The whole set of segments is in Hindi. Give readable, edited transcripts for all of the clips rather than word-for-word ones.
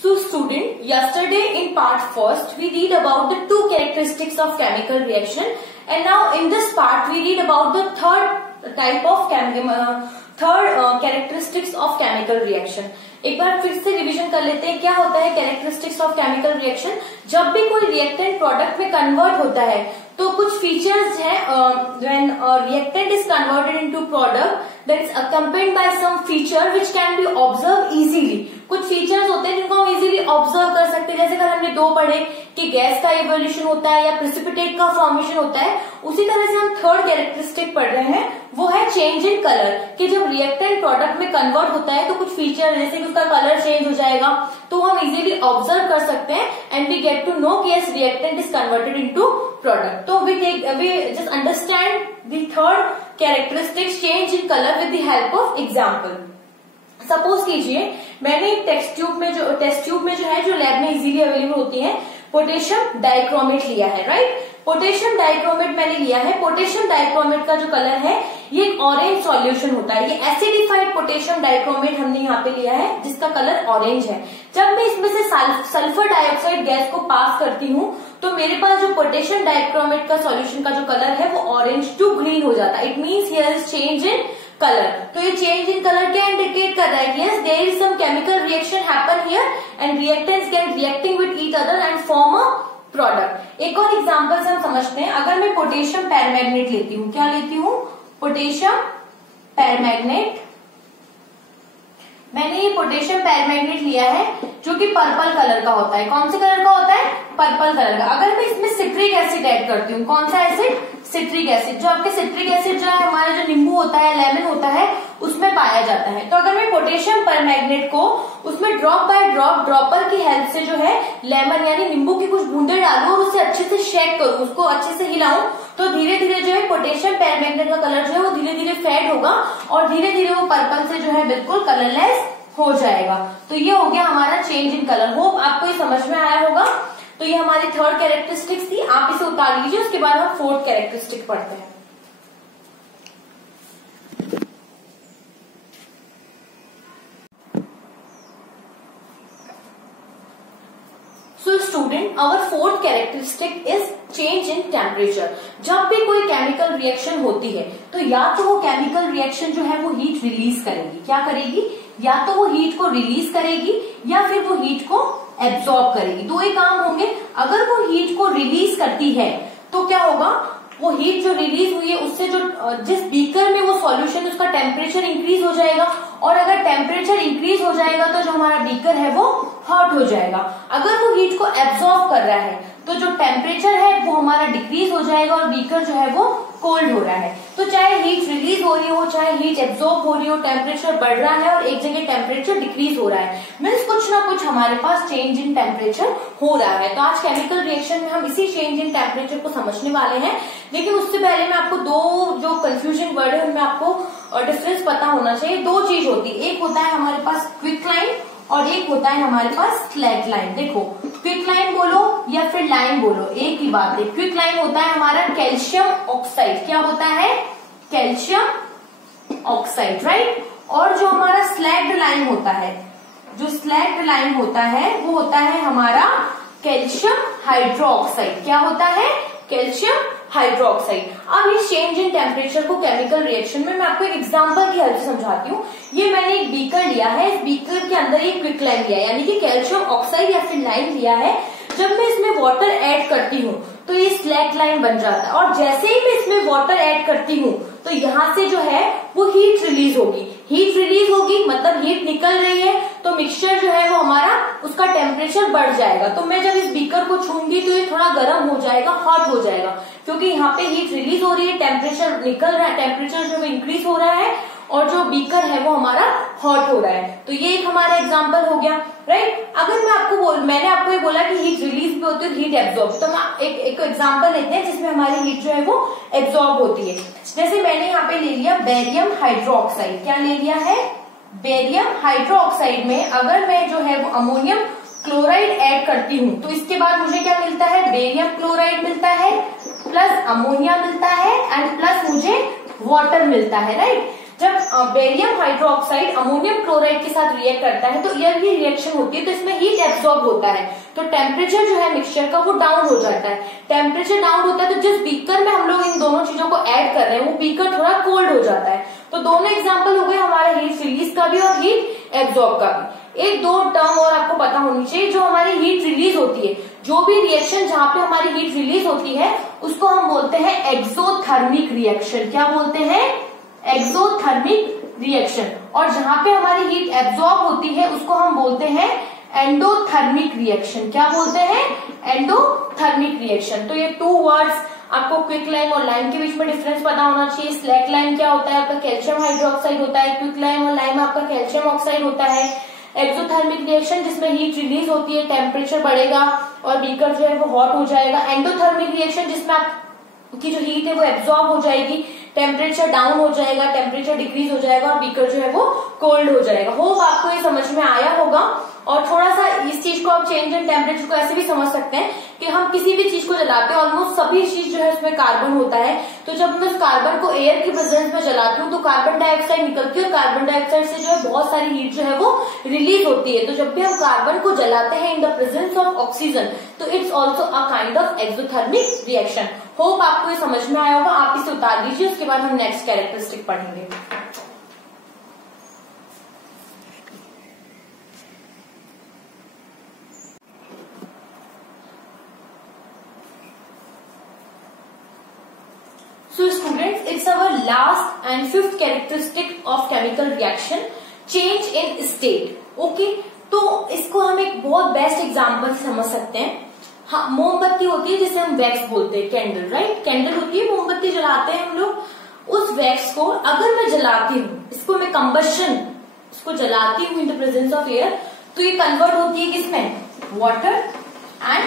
So student, yesterday in part first we read about the two characteristics of chemical reaction, and now in this part we read about the third type of characteristics of chemical reaction. एक बार फिर से रिवीजन कर लेते हैं क्या होता है कैरेक्टरिस्टिक्स ऑफ केमिकल रिएक्शन। जब भी कोई रिएक्टेंट प्रोडक्ट में कन्वर्ट होता है तो कुछ फीचर्स हैं when reactant is converted into product that is accompanied by some feature which can be observe easily. कुछ फीचर्स होते हैं जिनको हम इजीली ऑब्जर्व कर सकते हैं, जैसे कल हमने दो पढ़े कि गैस का इवोल्यूशन होता है या प्रेसिपिटेट का फॉर्मेशन होता है। उसी तरह से हम थर्ड कैरेक्टरिस्टिक पढ़ रहे हैं, वो है चेंज इन कलर, कि जब रिएक्टेंट प्रोडक्ट में कन्वर्ट होता है तो कुछ फीचर जैसे कि उसका कलर चेंज हो जाएगा तो हम इजीली ऑब्जर्व कर सकते हैं and we get to know कि yes reactant is converted into product. तो we just understand the third characteristics change in colour with the help of example. Suppose कीजिए मैंने एक टेस्ट ट्यूब में जो है जो लैब में इजीली अवेलेबल होती है पोटेशियम डाइक्रोमेट लिया है, राइट। पोटेशियम डाइक्रोमेट मैंने लिया है। पोटेशियम डाइक्रोमेट का जो कलर है ये एक ऑरेंज सॉल्यूशन होता है। ये एसिडिफाइड पोटेशियम डाइक्रोमेट हमने यहाँ पे लिया है जिसका कलर ऑरेंज है। जब मैं इसमें से सल्फर डाइऑक्साइड गैस को पास करती हूँ तो मेरे पास जो पोटेशियम डाइक्रोमेट का सॉल्यूशन का जो कलर है वो ऑरेंज टू ग्रीन हो जाता है। It means here is change in colour. तो ये चेंज इन कलर क्या इंडिकेट कर रहा है कि yes there is some chemical reaction happen here and reactants can reacting with each other and form a product. एक और एग्जांपल से हम समझते हैं। अगर मैं पोटेशियम पैरामैग्नेट लेती हूँ, क्या लेती हूँ? Potassium paramagnet. मैंने ये पोटेशियम पैरामैग्नेट लिया है जो कि पर्पल कलर का होता है। कौन से कलर का होता है? पर्पल कलर का। अगर मैं इसमें सिट्रिक एसिड ऐड करती हूँ, कौन सा एसिड? Citric acid. जो आपके सिट्रिक एसिड जो है हमारा जो नींबू होता है, लेमन होता है, उसमें पाया जाता है। तो अगर मैं पोटेशियम परमैग्नेट को उसमें ड्रॉप बाय ड्रॉप ड्रॉपर की हेल्प से जो है लेमन यानी नींबू की कुछ बूंदे डालूं और उसे अच्छे से शेक करूं, उसको अच्छे से हिलाऊं, तो धीरे धीरे जो है पोटेशियम परमैग्नेट का कलर जो है वो धीरे धीरे फेड होगा और धीरे धीरे वो पर्पल से जो है बिल्कुल कलरलेस हो जाएगा। तो ये हो गया हमारा चेंज इन कलर। होप आपको ये समझ में आया होगा। तो ये हमारी थर्ड कैरेक्टरिस्टिक्स थी। आप इसे उतार लीजिए, उसके बाद हम फोर्थ कैरेक्टरिस्टिक पढ़ते हैं। So student, our fourth characteristic is change in temperature। जब भी कोई केमिकल रिएक्शन होती है तो या तो वो केमिकल रिएक्शन जो है वो हीट रिलीज करेगी। क्या करेगी? या तो वो हीट को रिलीज करेगी या फिर वो हीट को एब्जॉर्ब करेगी। दो ही काम होंगे। अगर वो हीट को रिलीज करती है तो क्या होगा? वो हीट जो रिलीज हुई है उससे जो जिस बीकर में वो सॉल्यूशन उसका टेम्परेचर इंक्रीज हो जाएगा, और अगर टेम्परेचर इंक्रीज हो जाएगा तो जो हमारा बीकर है वो हॉट हो जाएगा। अगर वो हीट को एब्जॉर्ब कर रहा है तो जो टेम्परेचर है वो हमारा डिक्रीज हो जाएगा और बीकर जो है वो कोल्ड हो रहा है। तो चाहे हीट रिलीज हो रही हो चाहे हीट एब्जॉर्ब हो रही हो, टेम्परेचर बढ़ रहा है और एक जगह टेम्परेचर डिक्रीज हो रहा है, मीन्स कुछ ना कुछ हमारे पास चेंज इन टेम्परेचर हो रहा है। तो आज केमिकल रिएक्शन में हम इसी चेंज इन टेम्परेचर को समझने वाले हैं। लेकिन उससे पहले मैं आपको दो जो कंफ्यूजन वर्ड है उनमें आपको डिफरेंस पता होना चाहिए। दो चीज होती है, एक होता है हमारे पास क्विक लाइन और एक होता है हमारे पास स्लैक लाइन। देखो क्विक लाइन बोलो या फिर लाइन बोलो एक ही बात है। क्विक लाइन होता है हमारा कैल्शियम ऑक्साइड। क्या होता है? Calcium oxide, right. और जो हमारा स्लैक्ड लाइन होता है, जो स्लैक्ड लाइन होता है वो होता है हमारा कैल्शियम हाइड्रोक्साइड। क्या होता है? Calcium hydroxide. अब इस चेंज इन टेम्परेचर को केमिकल रिएक्शन में मैं आपको एक एग्जांपल की हेल्प से समझाती हूँ। ये मैंने एक बीकर लिया है, इस बीकर के अंदर एक क्विक लाइन लिया है यानी कि कैल्शियम ऑक्साइड या फिर लाइन लिया है। जब मैं इसमें वाटर ऐड करती हूँ तो ये स्लैक लाइन बन जाता है, और जैसे ही मैं इसमें वाटर ऐड करती हूँ तो यहाँ से जो है वो हीट रिलीज होगी। हीट रिलीज होगी मतलब हीट निकल रही है, तो मिक्सचर जो है वो हमारा उसका टेम्परेचर बढ़ जाएगा। तो मैं जब इस बीकर को छूंगी तो ये थोड़ा गर्म हो जाएगा, हॉट हो जाएगा, क्योंकि यहाँ पे हीट रिलीज हो रही है, टेम्परेचर निकल रहा है, टेम्परेचर जो इंक्रीज हो रहा है और जो बीकर है वो हमारा हॉट हो रहा है। तो ये एक हमारा एग्जांपल हो गया, राइट। अगर मैंने आपको ये बोला कि हीट रिलीज भी होती है, हीट एब्जॉर्ब, तो हम एक एग्जांपल लेते हैं जिसमें हमारी हीट जो है वो एब्जॉर्ब होती है। जैसे मैंने यहाँ पे ले लिया बेरियम हाइड्रोक्साइड। क्या ले लिया है? बेरियम हाइड्रोक्साइड में अगर मैं जो है वो अमोनियम क्लोराइड ऐड करती हूँ तो इसके बाद मुझे क्या मिलता है? बेरियम क्लोराइड मिलता है प्लस अमोनिया मिलता है एंड प्लस मुझे वाटर मिलता है, राइट। जब बेरियम हाइड्रोक्साइड अमोनियम क्लोराइड के साथ रिएक्ट करता है तो ये रिएक्शन होती है, तो इसमें हीट एब्सॉर्ब होता है, तो टेम्परेचर जो है मिक्सचर का वो डाउन हो जाता है। टेम्परेचर डाउन होता है तो जिस बीकर में हम लोग इन दोनों चीजों को ऐड कर रहे हैं वो बीकर थोड़ा कोल्ड हो जाता है। तो दोनों एग्जाम्पल हो गए हमारे हीट रिलीज का भी और हीट एब्सॉर्ब का भी। एक दो टर्म और आपको पता होनी चाहिए, जो हमारी हीट रिलीज होती है, जो भी रिएक्शन जहां पे हमारी हीट रिलीज होती है उसको हम बोलते हैं एक्सोथर्मिक रिएक्शन। क्या बोलते हैं? Exothermic reaction. और जहां पे हमारी हीट एब्सॉर्ब होती है उसको हम बोलते हैं एंडोथर्मिक रिएक्शन। क्या बोलते हैं? Endothermic reaction. तो ये 2 वर्ड्स आपको क्विक लाइम और लाइम के बीच में डिफरेंस पता होना चाहिए। स्लैक लाइम क्या होता है? आपका कैल्शियम हाइड्रोक्साइड होता है। क्विक लाइम और लाइम आपका कैल्शियम ऑक्साइड होता है। एक्सोथर्मिक रिएक्शन जिसमें हीट रिलीज होती है, टेम्परेचर बढ़ेगा और बीकर जो है वो हॉट हो जाएगा। एंडोथर्मिक रिएक्शन जिसमें आपकी जो हीट है वो एब्सॉर्ब हो जाएगी, टेम्परेचर डाउन हो जाएगा, टेम्परेचर डिक्रीज हो जाएगा और बीकर जो है वो कोल्ड हो जाएगा। होप आपको ये समझ में आया होगा। और थोड़ा सा इस चीज को आप चेंज इन टेम्परेचर को ऐसे भी समझ सकते हैं कि हम किसी भी चीज को जलाते हैं ऑलमोस्ट सभी चीज जो है उसमें कार्बन होता है, तो जब मैं उस कार्बन को एयर की प्रेजेंस में जलाती हूँ तो कार्बन डाइऑक्साइड निकलती है और कार्बन डाइऑक्साइड से जो है बहुत सारी हीट जो है वो रिलीज होती है। तो जब भी हम कार्बन को जलाते हैं in the presence of oxygen तो it's also a kind of exothermic reaction. Hope आपको ये समझ में आया होगा। आप इसे उतार लीजिए, उसके बाद हम नेक्स्ट कैरेक्टरिस्टिक पढ़ेंगे। So students, it's our last and 5th characteristic of chemical reaction, change in state. Okay? तो इसको हम एक बहुत बेस्ट एग्जांपल से समझ सकते हैं। हाँ, मोमबत्ती होती है जिसे हम वैक्स बोलते हैं, कैंडल, राइट? कैंडल होती है, मोमबत्ती जलाते हैं हम लोग। उस वैक्स को अगर मैं जलाती हूँ, इसको मैं कंबशन, इसको जलाती हूँ इन द प्रेजेंस ऑफ एयर, तो ये कन्वर्ट होती है किसमें? Water and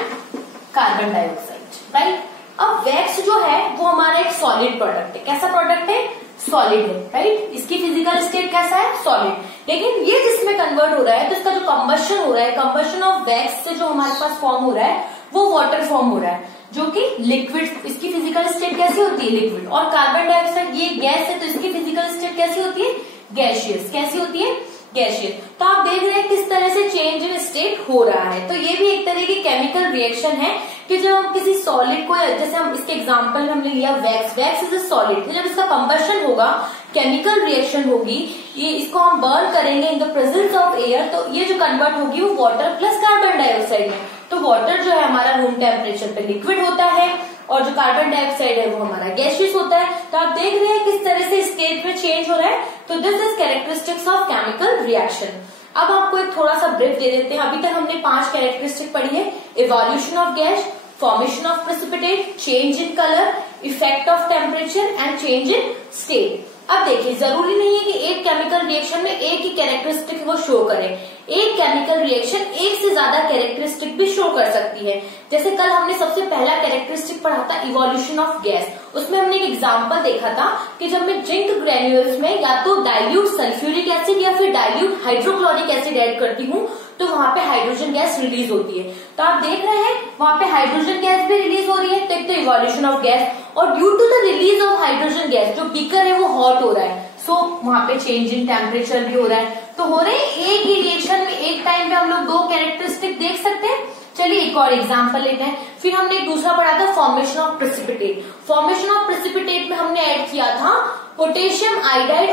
carbon dioxide, right? अब वैक्स जो है वो हमारा एक सॉलिड प्रोडक्ट है। कैसा प्रोडक्ट है? सॉलिड है, राइट? इसकी फिजिकल स्टेट कैसा है? सॉलिड। लेकिन ये जिसमें कन्वर्ट हो रहा है तो इसका जो कंबशन हो रहा है, कंबशन ऑफ वैक्स से जो हमारे पास फॉर्म हो रहा है वो वाटर फॉर्म हो रहा है, जो कि लिक्विड। इसकी फिजिकल स्टेट कैसी होती है? लिक्विड। और कार्बन डाइऑक्साइड ये गैस है तो इसकी फिजिकल स्टेट कैसी होती है? गैसियस। कैसी होती है? गैसियस। तो आप देख रहे हैं किस तरह से चेंज इन स्टेट हो रहा है। तो ये भी एक तरह की केमिकल रिएक्शन है कि जब हम किसी सॉलिड को, जैसे हम इसके एग्जांपल हमने लिया wax, wax is a solid, तो जब इसका कंबशन होगा, केमिकल रिएक्शन होगी, ये इसको हम बर्न करेंगे इन द प्रेजेंस ऑफ एयर, तो ये जो कन्वर्ट होगी वो वाटर प्लस कार्बन डाइऑक्साइड में। तो वाटर जो है हमारा रूम टेम्परेचर पे लिक्विड होता है और जो कार्बन डाइऑक्साइड है वो हमारा गैसियस होता है। तो आप देख रहे हैं किस तरह से स्टेट में चेंज हो रहा है। तो this is characteristics of chemical reaction. अब आपको एक थोड़ा सा ब्रीफ दे देते हैं। अभी तक हमने 5 कैरेक्टरिस्टिक पढ़ी है। Evolution of gas, formation of precipitate, change in colour, effect of temperature and change in state. अब देखिए, जरूरी नहीं है कि एक केमिकल रिएक्शन में एक ही कैरेक्टरिस्टिक वो शो करे। एक केमिकल रिएक्शन एक से ज्यादा कैरेक्टरिस्टिक भी शो कर सकती है। जैसे कल हमने सबसे पहला कैरेक्टरिस्टिक पढ़ा था इवोल्यूशन ऑफ गैस, उसमें हमने एक एग्जांपल देखा था कि जब मैं जिंक ग्रेन्यूल्स में या तो डाइल्यूट सल्फ्यूरिक एसिड या फिर डाइल्यूट हाइड्रोक्लोरिक एसिड ऐड करती हूँ तो वहां पे हाइड्रोजन गैस रिलीज होती है। तो आप देख रहे हैं वहां पे हाइड्रोजन गैस भी रिलीज हो रही है, तो एक तो इवोल्यूशन ऑफ गैस, और due to the release of hydrogen gas जो बीकर है वो हॉट हो रहा है, सो वहां पे चेंज इन टेम्परेचर भी हो रहा है। तो हो रहे हैं एक ही रिएक्शन में एक टाइम पे हम लोग 2 कैरेक्टरिस्टिक देख सकते हैं। चलिए एक और एग्जांपल लेते हैं। फिर हमने एक दूसरा पढ़ा था formation of precipitate. Formation of precipitate में हमने ऐड किया था पोटेशियम आयोडाइड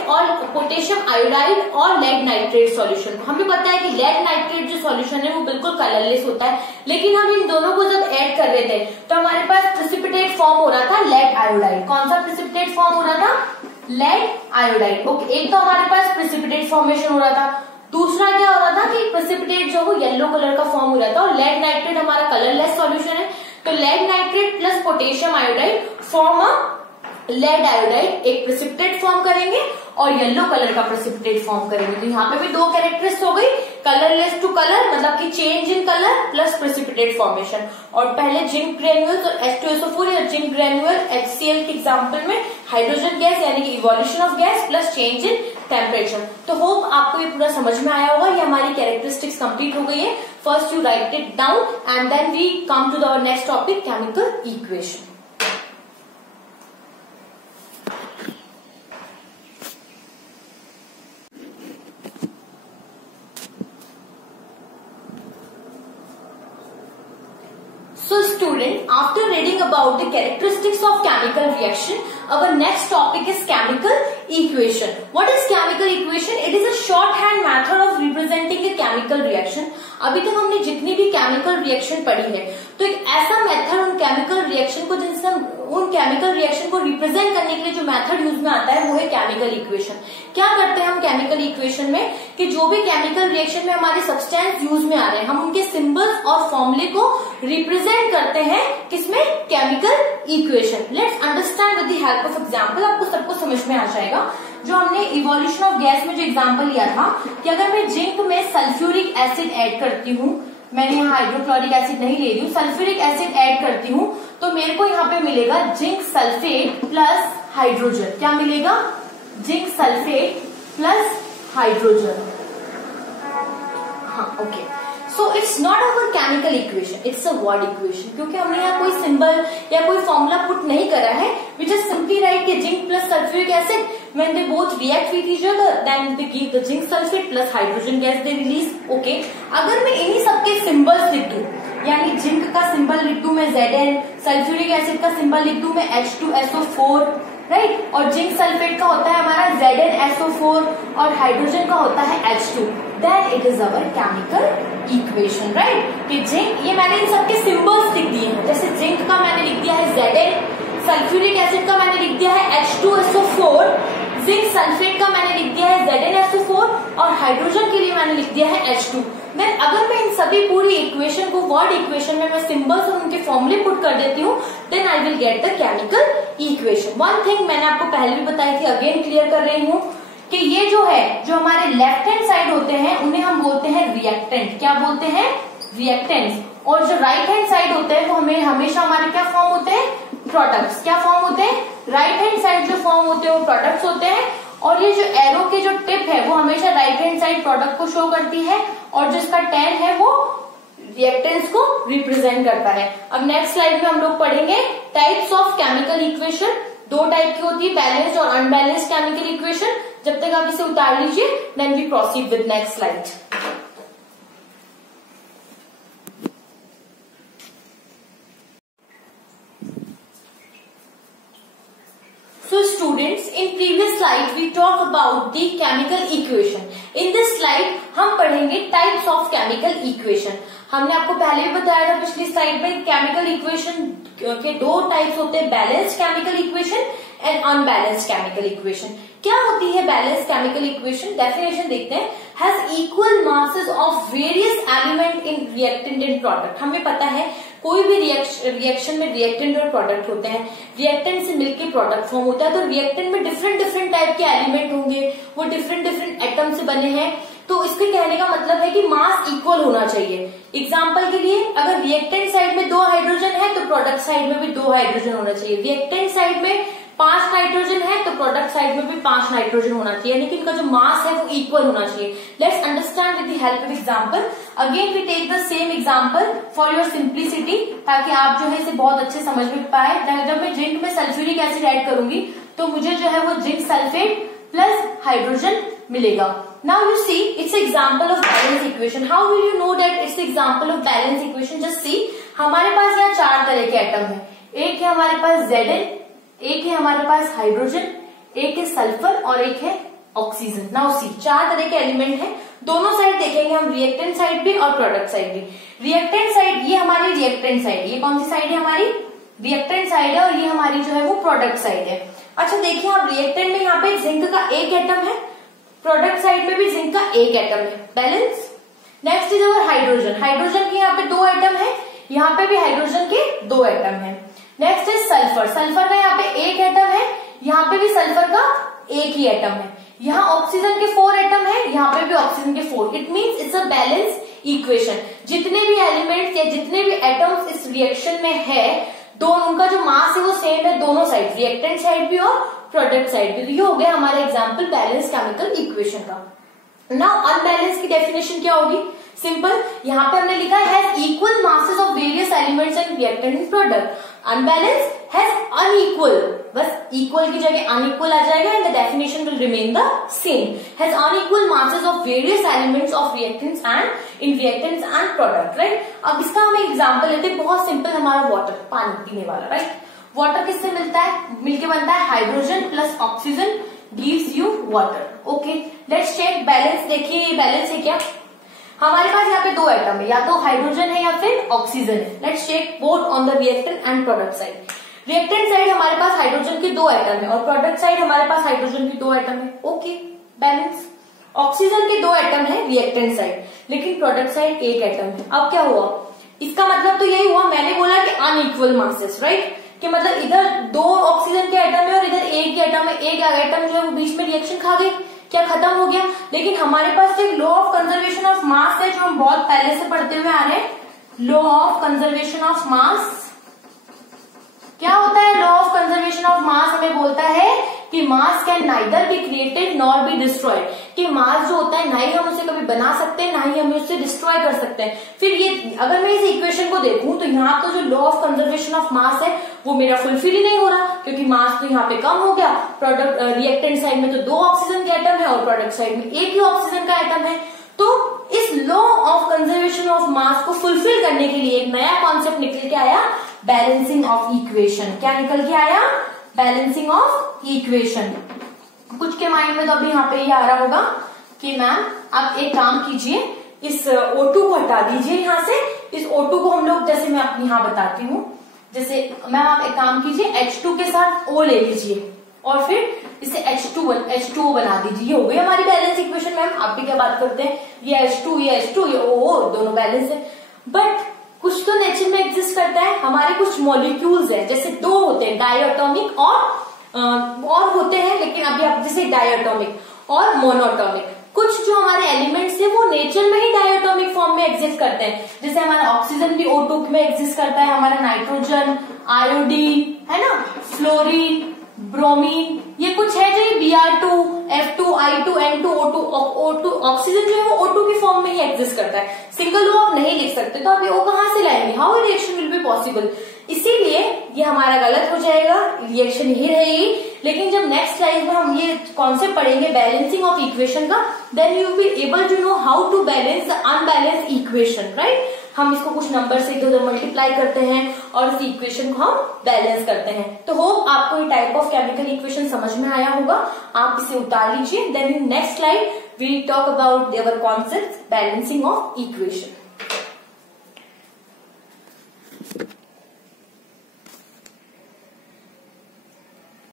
और लेड नाइट्रेट सॉल्यूशन। हमें पता है कि लेड नाइट्रेट जो सॉल्यूशन है वो बिल्कुल कलरलेस होता है, लेकिन हम इन दोनों को जब ऐड कर रहे थे तो हमारे पास प्रेसिपिटेट फॉर्म हो रहा था लेड आयोडाइड। कौन सा प्रेसिपिटेट फॉर्म हो रहा था? Lead iodide. ओके, एक तो हमारे पास प्रेसिपिटेट फॉर्मेशन हो रहा था, दूसरा क्या हो रहा था कि प्रेसिपिटेट जो वो येलो कलर का फॉर्म हो रहा था, और लेड नाइट्रेट हमारा कलरलेस सॉल्यूशन है। तो lead nitrate plus potassium iodide form a lead iodide, एक प्रेसिपिटेट फॉर्म करेंगे और येलो कलर का प्रेसिपिटेट फॉर्म करेंगे। तो यहाँ पे भी 2 कैरेक्टरिस्टिक्स हो गई, कलरलेस टू कलर मतलब कि change in colour plus precipitate formation. और पहले जिंक ग्रेन्यूल्स और H2SO4 या जिंक ग्रेन्यूल HCl के एग्जांपल में हाइड्रोजन गैस यानी कि evolution of gas plus change in temperature. तो होप आपको ये पूरा समझ में आया होगा। ये हमारी कैरेक्टरिस्टिक्स कंप्लीट हो गई है। First you write it down and then we come to the next topic, chemical equation. student, after reading about the characteristics of chemical reaction, our next topic is chemical equation. What is chemical equation? It is a shorthand method of representing a chemical reaction. अभी तक हमने जितनी भी केमिकल रिएक्शन पढ़ी है, तो एक ऐसा मेथड उन केमिकल रिएक्शन को, जिनसे हम उन केमिकल रिएक्शन को रिप्रेजेंट करने के लिए जो मेथड यूज में आता है वो है केमिकल इक्वेशन। क्या करते हैं हम केमिकल इक्वेशन में कि जो भी केमिकल रिएक्शन में हमारे सब्सटेंस यूज में आ रहे हैं, हम उनके सिंबल्स और फॉर्मूले को रिप्रेजेंट करते हैं किसमें? Chemical equation. Let's understand with the help of example. आपको सबको समझ में आ जाएगा। जो हमने इवोल्यूशन ऑफ गैस में जो एग्जांपल लिया था कि अगर मैं जिंक में सल्फ्यूरिक एसिड ऐड करती हूँ, मैंने यहाँ हाइड्रोक्लोरिक एसिड नहीं ले रही हूँ, सल्फ्यूरिक एसिड ऐड करती हूँ, तो मेरे को यहाँ पे मिलेगा जिंक सल्फेट प्लस हाइड्रोजन। क्या मिलेगा? Zinc sulphate plus hydrogen. हाँ, okay. So it's not our chemical equation, it's a word equation, क्योंकि हमने यहाँ कोई सिंबल या कोई फॉर्मूला पुट नहीं करा है। वी जस्ट सिंपली राइट कि zinc plus sulphuric acid, when they both react with each other, then they give the zinc sulfate plus hydrogen gas they release. Okay, अगर मैं इन्हीं सबके सिंबल्स लिख दूं, यानी जिंक का सिंबल लिख दूं मैं Zn, सल्फ्यूरिक एसिड का सिंबल लिख दूं मैं H2SO4, राइट, और जिंक सल्फेट का होता है हमारा ZnSO4 और हाइड्रोजन का होता है H2, then it is our chemical equation, right. कि जिंक, ये मैंने इन सबके सिंबल्स लिख दिए हैं। जैसे जिंक का मैंने लिख दिया है Zn, सल्फ्यूरिक एसिड का मैंने लिख दिया है H2SO4, जिंक सल्फेट का मैंने लिख दिया है ZnSO4 और हाइड्रोजन के लिए मैंने लिख दिया है H2। देन अगर मैं इन सभी पूरी इक्वेशन को वर्ड इक्वेशन में मैं सिंबल्स और उनके फॉर्मूले पुट कर देती हूँ, then I will get the chemical equation. One thing मैंने आपको पहले भी बताई थी, अगेन क्लियर कर रही हूँ कि ये जो है, जो हमारे लेफ्ट हैंड साइड होते हैं उन्हें हम बोलते हैं रिएक्टेंट। क्या बोलते हैं? रिएक्टेंट्स। और जो राइट हैंड साइड होते हैं वो हमें हमेशा हमारे क्या फॉर्म होते हैं? प्रोडक्ट्स। क्या फॉर्म होते हैं? राइट हैंड साइड जो फॉर्म होते हैं वो प्रोडक्ट्स होते हैं, और ये जो एरो के जो टिप है वो हमेशा राइट हैंड साइड प्रोडक्ट को शो करती है, और जो इसका टेल है वो रिएक्टेंट्स को रिप्रेजेंट करता है। अब नेक्स्ट स्लाइड में हम लोग पढ़ेंगे टाइप्स ऑफ केमिकल इक्वेशन। दो टाइप की होती है, बैलेंस्ड और अनबैलेंस्ड केमिकल इक्वेशन। जब तक आप इसे उतार लीजिए, then we proceed with next slide. So students, in previous slide we talk about the chemical equation. In this slide हम पढ़ेंगे types of chemical equation. हमने आपको पहले भी बताया था पिछली स्लाइड में, केमिकल इक्वेशन के दो टाइप्स होते हैं, balanced chemical equation and unbalanced chemical equation. क्या होती है बैलेंस्ड केमिकल इक्वेशन? डेफिनेशन देखते हैं। Has equal masses of various element in reactant and product. हमें पता है कोई भी रिएक्शन में रिएक्टेंट और प्रोडक्ट होते हैं, रिएक्टेंट से मिलकर प्रोडक्ट फॉर्म होता है, तो रिएक्टेंट में डिफरेंट डिफरेंट टाइप के एलिमेंट होंगे, वो डिफरेंट डिफरेंट एटम से बने हैं। तो इसके कहने का मतलब है कि मास इक्वल होना चाहिए। एग्जाम्पल के लिए, अगर रिएक्टेंट साइड में 2 हाइड्रोजन है तो प्रोडक्ट साइड में भी 2 हाइड्रोजन होना चाहिए। रिएक्टेंट साइड में 5 नाइट्रोजन है तो प्रोडक्ट साइड में भी 5 नाइट्रोजन होना चाहिए, लेकिन इनका जो मास है वो इक्वल होना चाहिए। Let's understand with the help of example. Again we take the same example for your simplicity, ताकि आप जो है इसे बहुत अच्छे समझ में पाए। जब मैं जिंक में सल्फ्यूरिक एसिड ऐड करूंगी तो मुझे जो है वो जिंक सल्फेट प्लस हाइड्रोजन मिलेगा। Now you see, it's an example of balance equation. How will you know that it's an example of balance equation? Just see, हमारे पास यहाँ 4 तरह के एटम है। एक है हमारे पास Zn, एक है हमारे पास हाइड्रोजन, एक है सल्फर और एक है ऑक्सीजन। नाउ सी, 4 तरह के एलिमेंट हैं। दोनों साइड देखेंगे हम, रिएक्टेंट साइड भी और प्रोडक्ट साइड भी। रिएक्टेंट साइड, ये हमारी रिएक्टेंट साइड, ये कौन सी साइड है? हमारी रिएक्टेंट साइड है, और ये हमारी जो है वो प्रोडक्ट साइड है। अच्छा देखिए, आप रिएक्टेंट में यहाँ पे जिंक का एक एटम है, प्रोडक्ट साइड में भी जिंक का एक एटम है, balance. Next is our hydrogen. Hydrogen के यहाँ पे 2 एटम है, यहाँ पे भी हाइड्रोजन के 2 एटम है। Next is sulphur. सल्फर का यहाँ पे एक एटम है, यहाँ पे भी सल्फर का एक ही एटम है। यहाँ ऑक्सीजन के 4 एटम है, यहाँ पे भी ऑक्सीजन के 4। It means it's a balance equation. जितने भी एलिमेंट्स या जितने भी एटम्स इस रिएक्शन में है, दोनों उनका जो मास है वो सेम है दोनों साइड, रिएक्टेंट साइड भी और प्रोडक्ट साइड भी। ये हो गया हमारा एग्जांपल बैलेंस केमिकल इक्वेशन का। नाउ अनबैलेंस की डेफिनेशन क्या होगी? सिंपल, यहाँ पे हमने लिखा है equal masses of various elements and reactant in product. Unbalance has unequal बस इक्वल की जगह अनइक्वल आ जाएगा and the definition will remain the same. Has unequal masses of various elements of reactants and in reactants and product. Right, अब इसका हम एग्जाम्पल लेते हैं. बहुत सिंपल, हमारा वाटर, पानी पीने वाला. राइट, वाटर किससे मिलता है? मिलके बनता है hydrogen plus oxygen gives you water. Okay, let's check balance. देखिए ये बैलेंस है क्या? हमारे पास यहाँ पे दो एटम है, या तो हाइड्रोजन है या फिर ऑक्सीजन है. Let's check both on the reactant and product side. Reactant side हमारे पास हाइड्रोजन के दो एटम है और प्रोडक्ट साइड हमारे पास हाइड्रोजन के दो एटम है. Okay, balance. ऑक्सीजन के दो एटम है रिएक्टेंट साइड, लेकिन प्रोडक्ट साइड एक एटम है. अब क्या हुआ? इसका मतलब तो यही हुआ, मैंने बोला कि अनइक्वल मासेस. राइट, कि मतलब इधर दो ऑक्सीजन के एटम है और इधर एक ही एटम है. एक एटम जो है वो बीच में रिएक्शन खा गई, क्या खत्म हो गया? लेकिन हमारे पास एक law of conservation of mass है जो हम बहुत पहले से पढ़ते हुए आ रहे हैं. Law of conservation of mass क्या होता है? Law of conservation of mass हमें बोलता है कि मास can neither be created nor be destroyed. कि मास जो होता है ना ही हम उसे कभी बना सकते हैं ना ही हम उसे डिस्ट्रॉय कर सकते हैं. फिर ये अगर मैं इस इक्वेशन को देखूं तो यहाँ तो जो law of conservation of mass है वो मेरा फुलफिल ही नहीं हो रहा, क्योंकि मास तो यहाँ पे कम हो गया. प्रोडक्ट रिएक्टेंट साइड में तो दो ऑक्सीजन के एटम है और प्रोडक्ट साइड में एक ही ऑक्सीजन का एटम है. तो इस law of conservation of mass को फुलफिल करने के लिए एक नया कॉन्सेप्ट निकल के आया, बैलेंसिंग ऑफ इक्वेशन. क्या निकल के आया? Balancing of equation. कुछ के माइंड में तो अभी यहाँ पे ये आ रहा होगा कि मैम आप एक काम कीजिए, इस O2 को हटा दीजिए यहाँ से. इस O2 को हम लोग, जैसे मैं अपनी यहाँ बताती हूँ, जैसे मैम आप एक काम कीजिए, H2 के साथ O ले लीजिए और फिर इसे H2O बना दीजिए. ये हो गई हमारी बैलेंस इक्वेशन. मैम आप भी क्या बात करते हैं, ये H2 ये O दोनों बैलेंस है. बट कुछ तो नेचर में एग्जिस्ट करता है. हमारे कुछ मॉलिक्यूल्स हैं, जैसे दो होते हैं, डायटोमिक और होते हैं, लेकिन अभी आप जैसे डायटोमिक और मोनोटोमिक. कुछ जो हमारे एलिमेंट्स हैं वो नेचर में ही डायटोमिक फॉर्म में एग्जिस्ट करते हैं. जैसे हमारा ऑक्सीजन भी O2 में एग्जिस्ट करता है, हमारा नाइट्रोजन, आयोडीन, है ना, फ्लोरीन, ब्रोमीन, ये कुछ है जो Br2, F2, I2, N2, O2 oxygen जो है वो O2 की फॉर्म में ही एग्जिस्ट करता है. सिंगल O आप नहीं लिख सकते, तो आप ये O कहां से लाएंगे? How reaction will be possible? इसीलिए ये हमारा गलत हो जाएगा, रिएक्शन यही रहेगी. लेकिन जब नेक्स्ट स्लाइड में हम ये कॉन्सेप्ट पढ़ेंगे बैलेंसिंग ऑफ इक्वेशन का, then you will be able to know how to balance the unbalance equation. Right, हम इसको कुछ नंबर से इधर मल्टीप्लाई करते हैं और इस इक्वेशन को हम बैलेंस करते हैं. तो होप आपको ये टाइप ऑफ केमिकल इक्वेशन समझ में आया होगा. आप इसे उतार लीजिए. Then in next slide we talk about their concept balancing of equation.